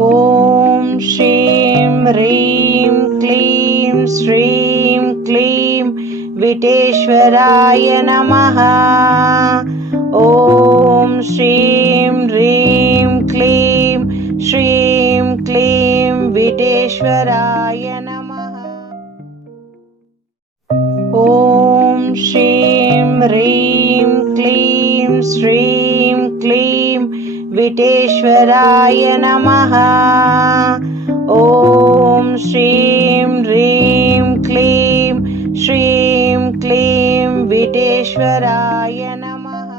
ॐ श्रीं ह्रीं क्लीं श्रीं क्लीं विटेश्वराय नमः ॐ श्रीं ह्रीं क्लीं श्रीं क्लीं विटेश्वराय नमः ॐ श्रीं ह्रीं क्लीं श्रीं क्लीं विटेश्वराय नमः। ॐ श्रीं ह्रीं क्लीं श्रीं क्लीं विटेश्वराय नमः।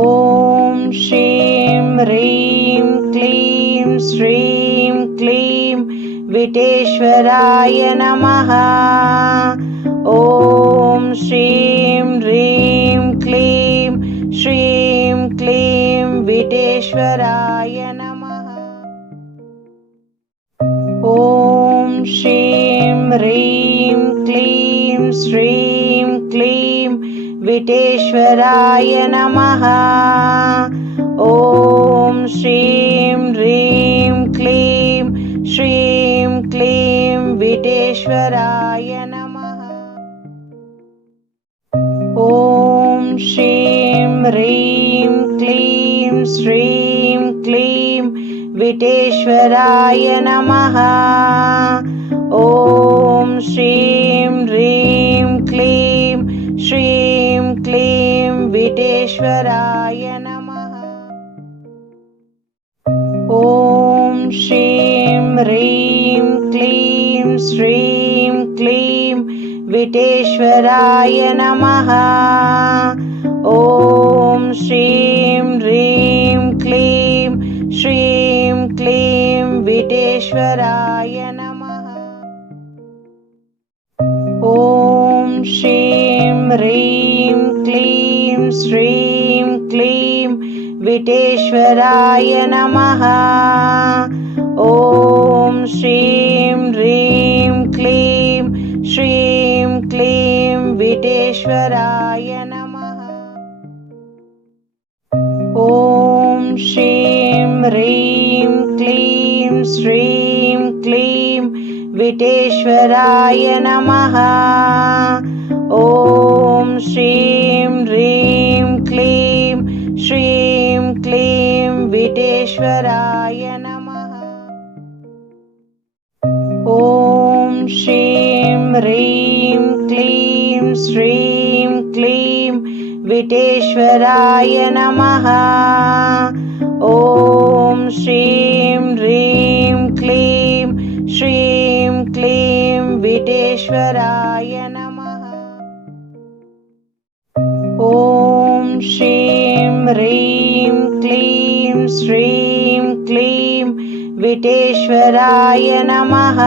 ॐ श्रीं ह्रीं क्लीं श्रीं क्लीं विटेश्वराय नमः ॐ श्रीं ह्रीं क्लीं श्रीं क्लीं विटेश्वराय नमः। ॐ श्रीं ह्रीं क्लीं श्रीं क्लीं विटेश्वराय नमः। ॐ श्रीं ह्रीं क्लीं श्रीं क्लीं विटेश्वराय नमः। ॐ श्रीं ह्रीं क्लीं श्रीं क्लीं विटेश्वराय नमः। ॐ श्रीं ह्रीं क्लीं श्रीं क्लीं विटेश्वराय नमः ॐ श्रीं ह्रीं क्लीं श्रीं क्लीं विटेश्वराय नमः। ॐ श्रीं ह्रीं क्लीं श्रीं क्लीं विटेश्वराय नमः। ॐ श्रीं ह्रीं क्लीं श्रीं क्लीं विटेश्वराय ॐ श्रीं ह्रीं क्लीं श्रीं क्लीं विटेश्वराय नमः ॐ श्रीं ह्रीं क्लीं श्रीं क्लीं विटेश्वराय नमः ॐ श्रीं ह्रीं क्लीं श्रीं क्लीं विटेश्वराय नमः नमः। ॐ श्रीं ह्रीं क्लीं श्रीं क्लीं विटेश्वराय नमः।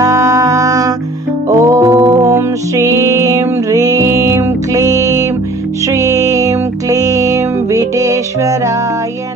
ॐ श्रीं ह्रीं क्लीं श्रीं क्लीं विटेश्वराय